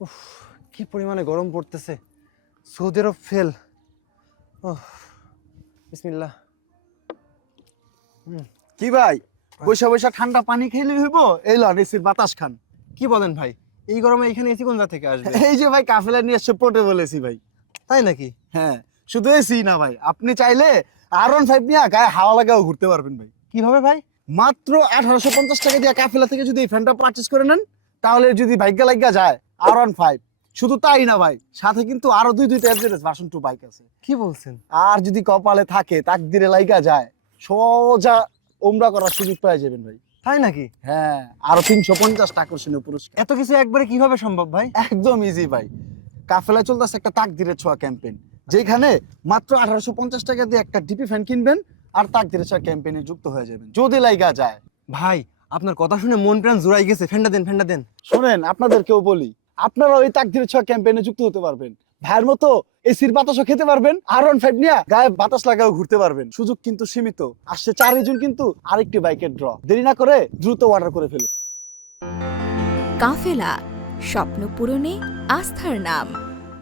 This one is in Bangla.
উফ কি পরিমাণে গরম পড়তেছে। সৌদি আরব ফেল ও বিসমিল্লাহ। কি ভাই? বৈশা বৈশা ঠান্ডা পানি খেলে হইব? এই লন এসির বাতাস খান। কি বলেন ভাই? এই গরমে এখানে এসি কোন থেকে আসবে? এই যে ভাই কাফেলা নিয়ে এসছে পোর্টে বলেছি ভাই। তাই নাকি? হ্যাঁ শুধু এসি না ভাই। আপনি চাইলে আর ওয়ান ফাইভ নিয়ে গায়ে হাওয়া লাগাও ঘুরতে পারবেন ভাই। কীভাবে ভাই? মাত্র আঠারোশো পঞ্চাশ টাকা দিয়ে কাফেলা থেকে যদি এই ফ্যানটা পারচেস করে নেন তাহলে যদি ভাগ্য লাগা যায় আর ওয়ান ফাইভ। শুধু তাই না ভাই সাথে কিন্তু আরও দুই দুইটা এফজেডএস ভার্সন টু বাইক আছে। কি বলছেন? আর যদি কপালে থাকে তাক তাকদিরে লাইগা যায় সোজা ওমরা করার সুযোগ পেয়ে যাবেন ভাই। তাই নাকি? হ্যাঁ আরও তিনশো পঞ্চাশটা আকর্ষণীয় পুরস্কার। এত কিছু একবারে কীভাবে সম্ভব ভাই? একদম ইজি ভাই। কাফেলা চলতেছে একটা তাক তাকদিরের ছোঁয়া ক্যাম্পেইন যেখানে মাত্র আঠারোশো পঞ্চাশ টাকা দিয়ে একটা ডিপি ফ্যান কিনবেন আর তাকদিরের ছোঁয়া ক্যাম্পেইনে যুক্ত হয়ে যাবেন যদি লাইগা যায়। ভাই আপনার কথা শুনে মন প্রাণ জোড়াই গেছে। ফেন্ডা দেন ফেন্ডা দেন। শোনেন আপনাদের আপনাদেরকেও বলি আপনারা ওই তাকদির ছোঁয়া ক্যাম্পেইনে যুক্ত হতে পারবেন। ভাইয়ের মতো এসির বাতাসও খেতে পারবেন, আর ওয়ান ফাইভ নিয়ে গায়ে বাতাস লাগাও ঘুরতে পারবেন। সুযোগ কিন্তু সীমিত। আসছে চার জুন কিন্তু আরেকটি বাইকের ড্র দেরি না করে দ্রুত অর্ডার করে ফেলুন। কাফেলা, স্বপ্ন পূরণে আস্থার নাম।